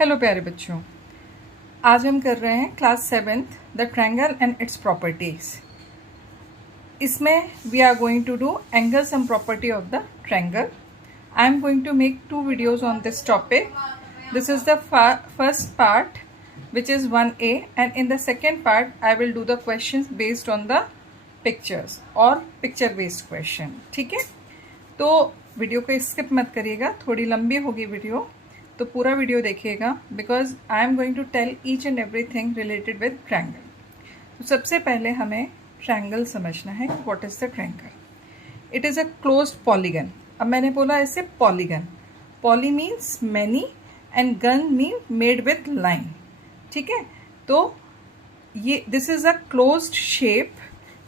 Hello प्यारे बच्चों, आज हम कर रहे हैं class 7th the triangle and its properties. इसमें we are going to do angles and property of the triangle. I am going to make 2 videos on this topic. This is the first part, which is 1A, and in the second part I will do the questions based on the pictures or picture based question. ठीक है, तो video को skip मत करिएगा, थोड़ी लंबी होगी video, तो पूरा वीडियो देखिएगा because I am going to tell each and everything related with triangle. तो सबसे पहले हमें ट्रायंगल समझना है। What is the triangle? It is a closed polygon. अब मैंने बोला ऐसे polygon, poly means many and gon mean made with line. ठीक है, तो ये this is a closed shape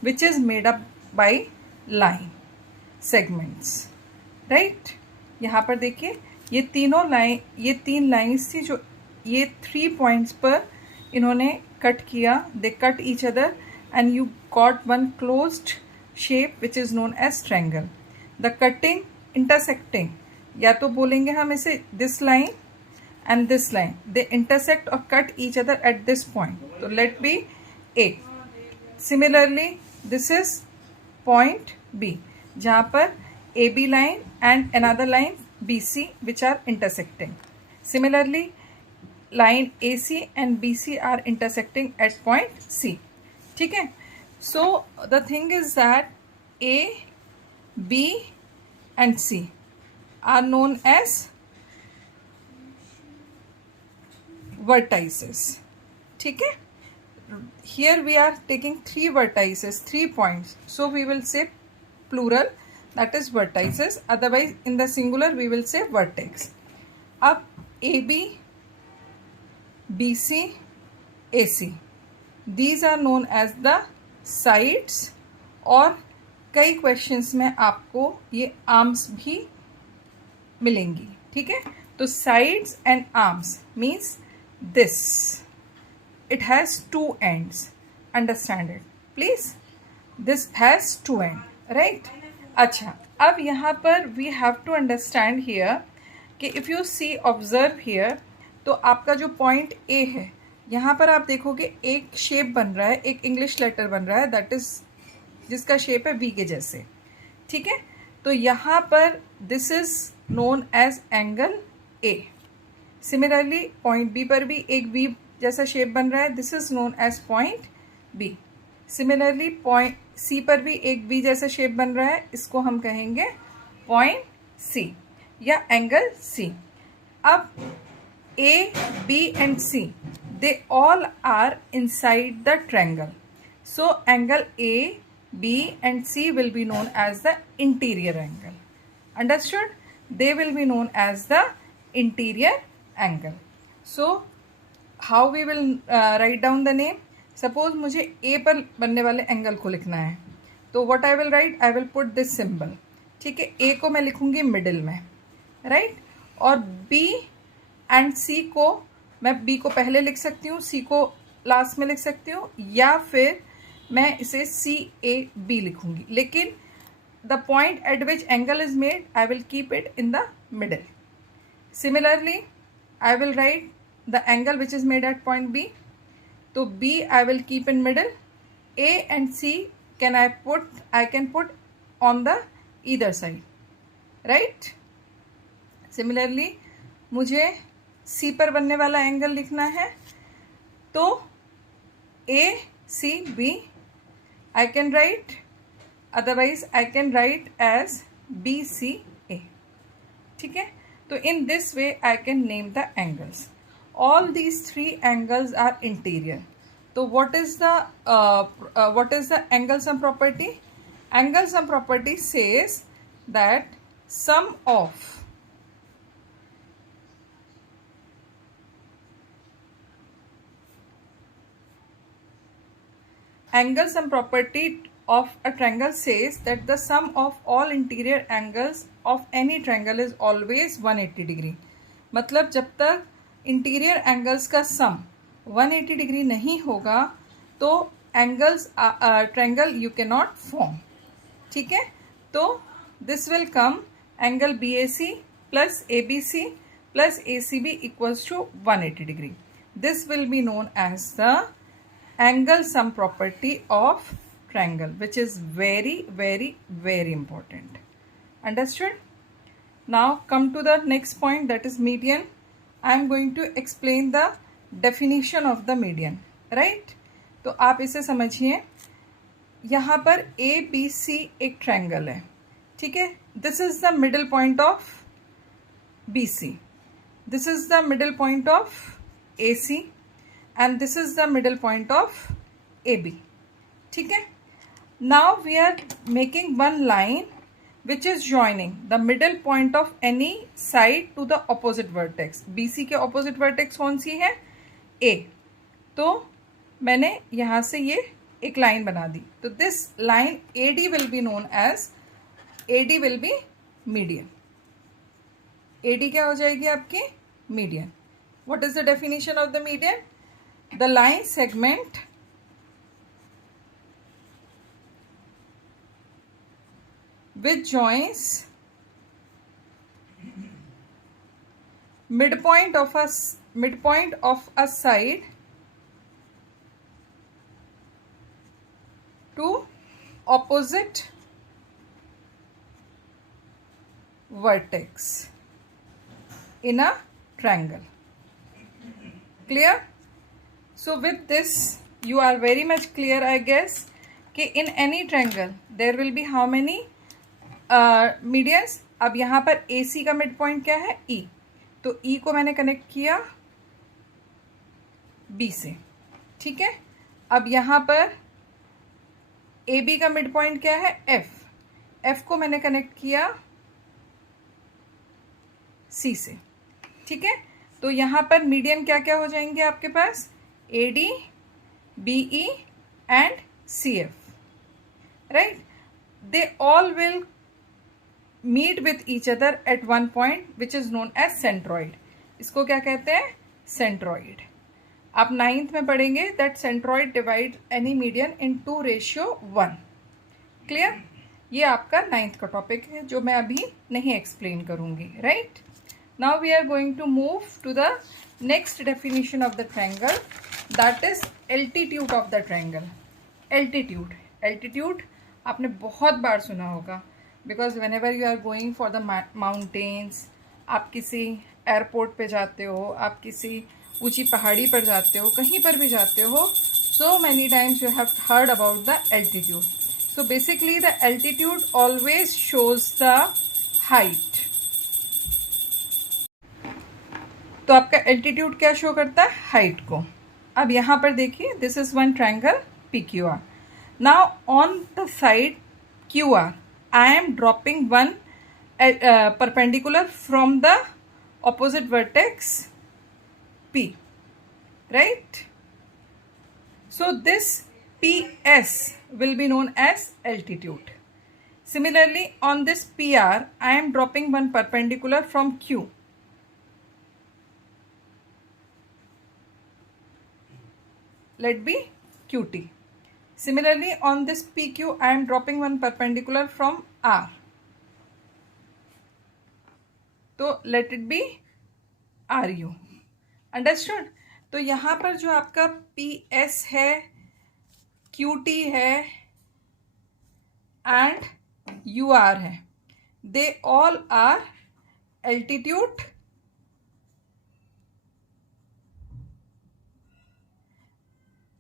which is made up by line segments, right. यहाँ पर देखिए, ये तीन लाइन्स थी जो ये 3 पॉइंट्स पर इन्होंने कट किया। They cut each other and you got one closed shape which is known as triangle. The cutting intersecting, या तो बोलेंगे हम इसे this line and this line, they intersect और cut each other at this point, तो let be A. Similarly this is point B, जहाँ पर A B line and another line BC which are intersecting. Similarly, line AC and BC are intersecting at point C. ठीक है, so the thing is that A, B and C are known as vertices. ठीक है, here we are taking 3 vertices, 3 points, so we will say plural, that is vertices, otherwise in the singular we will say vertex. अब AB, BC, AC, these are known as the sides, और कई questions में आपको ये arms भी मिलेंगी। ठीक है, तो sides and arms means this, it has 2 ends, understand it please, this has 2 ends, right? अच्छा, अब यहाँ पर we have to understand here कि if you see observe here, तो आपका जो पॉइंट ए है, यहाँ पर आप देखोगे एक शेप बन रहा है, एक इंग्लिश लेटर बन रहा है, दैट इज जिसका शेप है वी के जैसे। ठीक है, तो यहाँ पर this is known as angle A. Similarly point B पर भी एक वी जैसा शेप बन रहा है, this is known as point B. Similarly point C पर भी एक वी जैसा शेप बन रहा है, इसको हम कहेंगे पॉइंट सी या एंगल सी। अब A, B and C, they all are inside the triangle, so angle A, B and C will be known as the interior angle. Understood? They will be known as the interior angle. So how we will write down the name? Suppose मुझे A पर बनने वाले angle को लिखना है, तो what I will right, I will put this symbol. ठीक है, ए को मैं लिखूंगी मिडिल में, राइट, और बी एंड सी को मैं बी को पहले लिख सकती हूँ, सी को लास्ट में लिख सकती हूँ, या फिर मैं इसे सी ए बी लिखूंगी, लेकिन the point at which angle is made I will keep it in the middle. Similarly I will write the angle which is made at point B, तो B I will keep in middle, A and C I can put on the either side, right? Similarly मुझे C पर बनने वाला angle लिखना है, तो A C B I can write, otherwise I can write as B C A. ठीक है, तो in this way I can name the angles. All these 3 angles are interior. So what is the angle sum property? Angle sum property says that sum of angle sum property of a triangle says that the sum of all interior angles of any triangle is always 180 degree. मतलब जब तक interior angles का सम 180 degree नहीं होगा तो angles triangle you can not form. ठीक है, तो this will come angle BAC plus ABC plus ACB equals to 180 degree. This will be known as the angle sum property of triangle, which is very, very, very important. Understood? Now come to the next point, that is median. I am going to explain the definition of the median, right? तो आप इसे समझिए. यहाँ पर ABC एक triangle है, ठीक है. This is the middle point of BC, this is the middle point of AC, and this is the middle point of AB. ठीक है. Now we are making one line which is joining the middle point of any side to the opposite vertex. BC के opposite vertex कौन सी है? A. तो मैंने यहाँ से ये एक लाइन बना दी. तो this line AD will be known as, AD will be median. AD क्या हो जाएगी आपकी? Median. What is the definition of the median? The line segment which joins midpoint of a side to opposite vertex in a triangle. Clear? So with this you are very much clear, I guess, कि in any triangle there will be how many medians. अब यहाँ पर AC का mid point क्या है? E. तो E को मैंने कनेक्ट किया B से, ठीक है. अब यहाँ पर AB का मिड पॉइंट क्या है? F. F को मैंने कनेक्ट किया C से, ठीक है. तो यहाँ पर मीडियन क्या क्या हो जाएंगे आपके पास? AD, BE and CF, right? They all will meet with each other at one point which is known as centroid. इसको क्या कहते हैं? Centroid. आप 9th में पढ़ेंगे that centroid divide any median in 2:1. Clear? ये आपका 9th का टॉपिक है जो मैं अभी नहीं एक्सप्लेन करूँगी, right? Now we are going to move to the next definition of the triangle, that is altitude of the triangle. Altitude आपने बहुत बार सुना होगा, because whenever you are going for the mountains, आप किसी एयरपोर्ट पे जाते हो, आप किसी ऊंची पहाड़ी पर जाते हो, कहीं पर भी जाते हो, so many times you have heard about the altitude. So basically the altitude always shows the height. तो आपका एल्टीट्यूड क्या शो करता है? हाइट को. अब यहाँ पर देखिए, this is one triangle PQR. Now on the side QR I am dropping one perpendicular from the opposite vertex P, right? So this PS will be known as altitude. Similarly, on this PR I am dropping one perpendicular from Q. Let be QT. Similarly, on this PQ, I am dropping one perpendicular from R. तो let it be RU. Understood? तो यहाँ पर जो आपका PS है, QT है and UR है, they all are altitude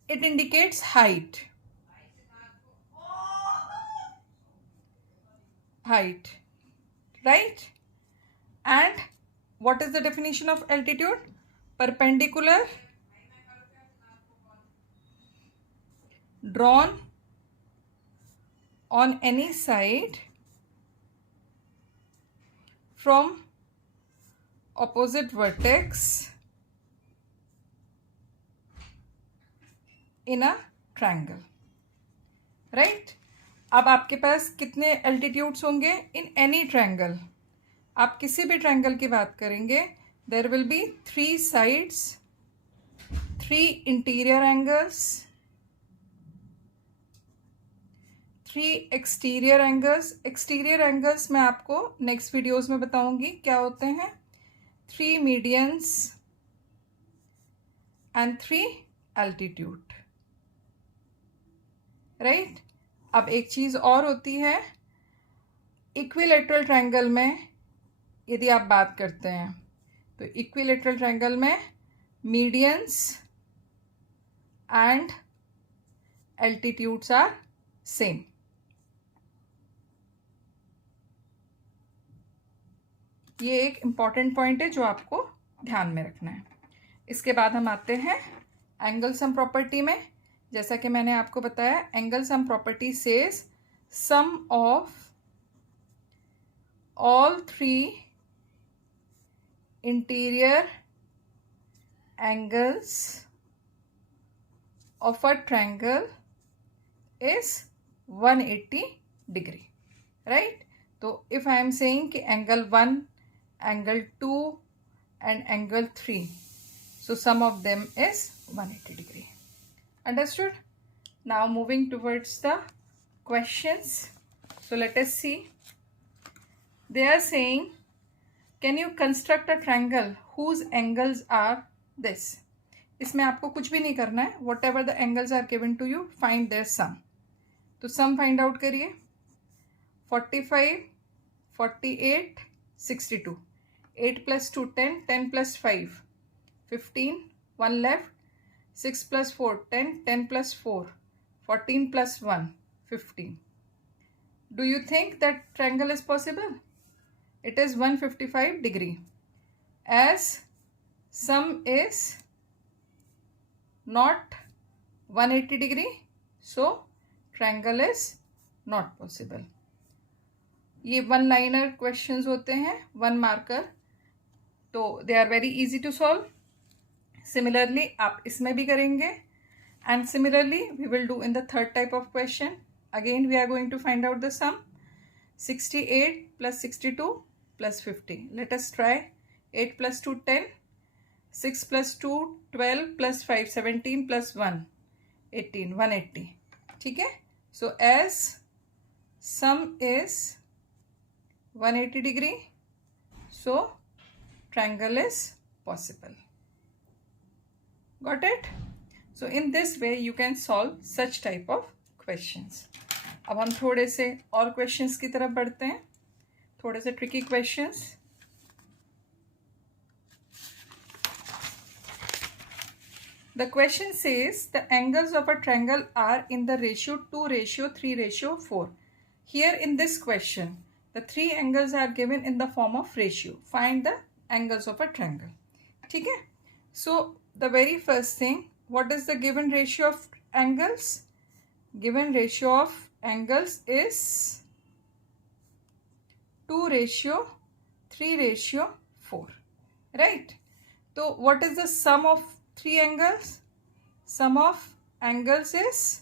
it indicates height, right? And what is the definition of altitude? Perpendicular drawn on any side from opposite vertex in a triangle, right? अब आपके पास कितने altitudes होंगे in any triangle? आप किसी भी triangle की बात करेंगे, there will be 3 sides, 3 interior angles, 3 exterior angles. Exterior angles मैं आपको नेक्स्ट वीडियोस में बताऊंगी क्या होते हैं. 3 medians and 3 altitude, राइट। अब एक चीज़ और होती है, इक्विलेटरल ट्रायंगल में यदि आप बात करते हैं तो इक्विलेटरल ट्रायंगल में medians and altitudes are same. ये एक इम्पॉर्टेंट पॉइंट है जो आपको ध्यान में रखना है। इसके बाद हम आते हैं एंगल सम प्रॉपर्टी में। जैसा कि मैंने आपको बताया, angle sum property says sum of all 3 interior angles of a triangle is 180 degree, right? तो if I am saying कि angle 1, angle 2 and angle 3, so sum of them is 180 degree. Understood? Now moving towards the questions. So let us see. They are saying, can you construct a triangle whose angles are this? इसमें आपको कुछ भी नहीं करना है, whatever the angles are given to you, find their sum. तो sum find out करिए। 45, 48, 62, 8 plus 2 10, 10 plus 5 15, 1 left, 6 plus 4 10, 10 plus 4 14 plus 1 15. Do you think that triangle is possible? It is 155 degree. As sum is not 180 degree, so triangle is not possible. ये one liner questions होते हैं, one marker, तो they are very easy to solve. Similarly आप इसमें भी करेंगे, and similarly we will do in the third type of question. Again we are going to find out the sum. 68 plus 62 plus 50. Let us try. 8 plus 2 10, 6 plus 2 12 plus 5 17 plus 1 18, 180. ठीक है। So as sum is 180 degree, so triangle is possible. Got it? So in this way you can solve such type of questions. अब हम थोड़े से और questions की तरफ बढ़ते हैं, थोड़े से tricky questions. The question says the angles of a triangle are in the ratio 2:3:4. Here in this question, the 3 angles are given in the form of ratio. Find the angles of a triangle. ठीक है। So the very first thing, what is the given ratio of angles? Given ratio of angles is 2:3:4, right? So what is the sum of 3 angles? Sum of angles is,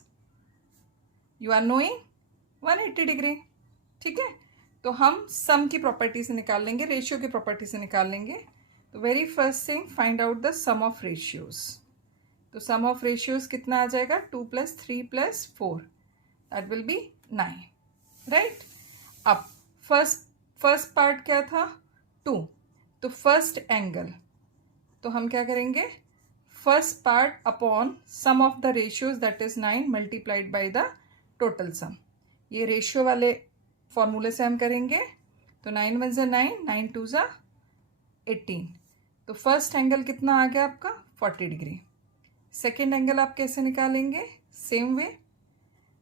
you are knowing, 180 degree. ठीक है। तो हम सम की property से निकाल लेंगे, ratio की property से निकाल लेंगे। तो very first thing, find out the sum of ratios. तो सम ऑफ रेशियोज कितना आ जाएगा? 2 + 3 + 4, दैट विल बी 9, राइट। अब फर्स्ट पार्ट क्या था? 2। तो फर्स्ट एंगल, तो हम क्या करेंगे? First part upon sum of the ratios, that is 9 multiplied by the total sum. ये रेशियो वाले फॉर्मूले से हम करेंगे। तो 9 × 1 = 9, 9 × 2 = 18। तो फर्स्ट एंगल कितना आ गया आपका? 40 डिग्री। सेकेंड एंगल आप कैसे निकालेंगे? Same way.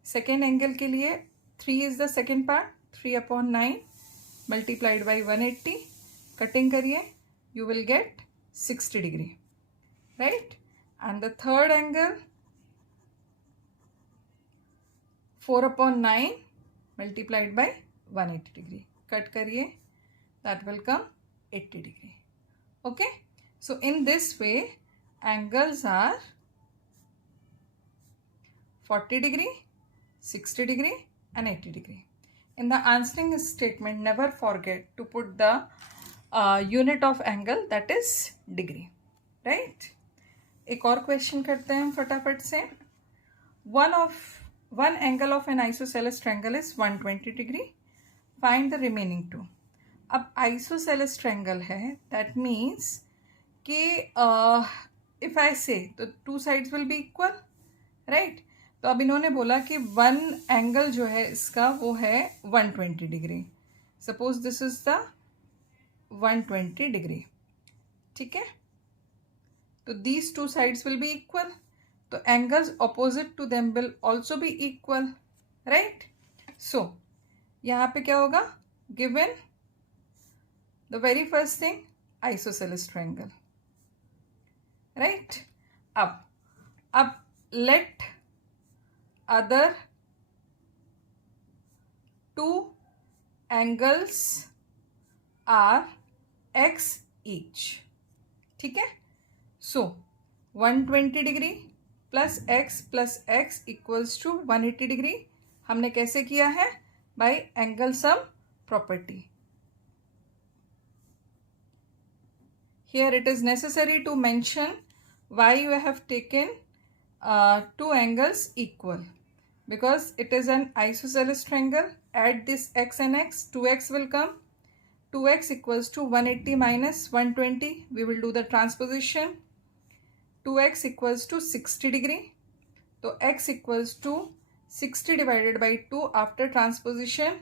सेकेंड एंगल के लिए 3 is the second part, 3/9 multiplied by 180, cutting करिए, you will get 60 degree, right. And the third angle 4/9 multiplied by 180 degree, cut करिए, that will come 80 degree. Okay, so in this way angles are 40 degree, 60 degree and 80 degree. In the answering statement, never forget to put the unit of angle, that is degree, right? एक और question करते हैं हम फटाफट से। one angle of an isosceles triangle is 120 degree. Find the remaining two. अब isosceles triangle है, that means कि इफ़ आई से तो to sides will be equal, right. तो अब इन्होंने बोला कि वन एंगल जो है इसका वो है 120 degree. Suppose this is the 120 degree, ठीक है। तो these two sides will be equal, तो angles opposite to them will also be equal, right. सो यहाँ पे क्या होगा, given the very first thing isosceles triangle, right. अब let other two angles are X each, ठीक है। So 120 degree plus X equals to 180 degree हमने कैसे किया है, by angle sum property. Here it is necessary to mention why you have taken two angles equal, because it is an isosceles triangle. Add this x and x, 2x will come. 2x equals to 180 minus 120. We will do the transposition. 2x equals to 60 degree. So x equals to 60 divided by 2 after transposition.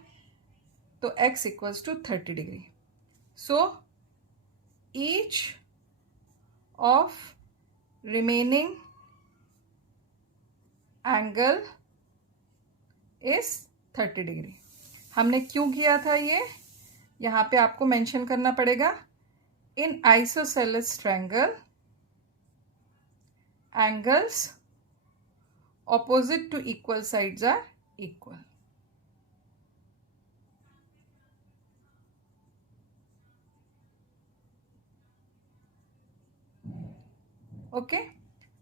So x equals to 30 degree. So each of remaining angle is 30 degree. हमने क्यों किया था ये, यहाँ पे आपको mention करना पड़ेगा। In isosceles triangle angles opposite to equal sides are equal. Okay,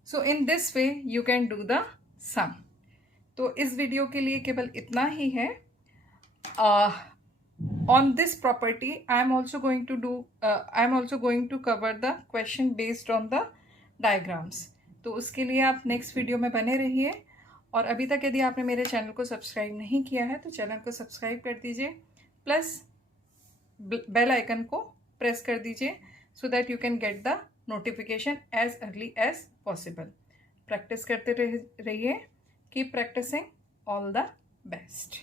so in this way you can do the sum. तो इस वीडियो के लिए केवल इतना ही है। On this property I am also going to cover the question based on the diagrams. तो उसके लिए आप नेक्स्ट वीडियो में बने रहिए। और अभी तक यदि आपने मेरे चैनल को सब्सक्राइब नहीं किया है तो चैनल को सब्सक्राइब कर दीजिए, प्लस बेल आइकन को प्रेस कर दीजिए, so that you can get the notification as early as possible. Practice करते रहिए, keep practising, all the best.